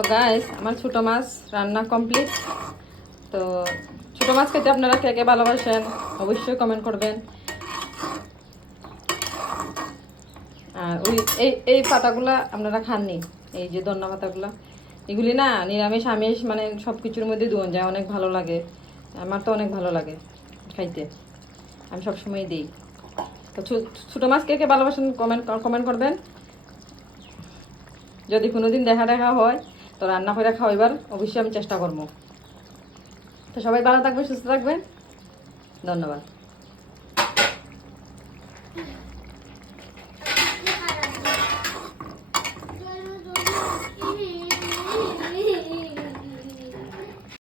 তো গাইস আমার ছোট মাছ রান্না কমপ্লিট। তো ছোট মাছ খেতে আপনারা কে কে ভালোবাসেন অবশ্যই কমেন্ট করবেন। আর ওই এই এই পাতাগুলা আপনারা খাননি, এই যে ধন্যা পাতাগুলা, এগুলি না নিরামিষ আমিষ মানে সব কিছুর মধ্যে দেওয়া যায়, অনেক ভালো লাগে। আমার তো অনেক ভালো লাগে খাইতে, আমি সবসময় দিই। তো ছোটো মাছ কে কে ভালোবাসেন কমেন্ট করবেন। যদি কোনোদিন দেখা হয় তো রান্না করে খাওয়াইবার অবশ্যই আমি চেষ্টা করবো। তো সবাই ভালো থাকবেন, সুস্থ থাকবেন, ধন্যবাদ।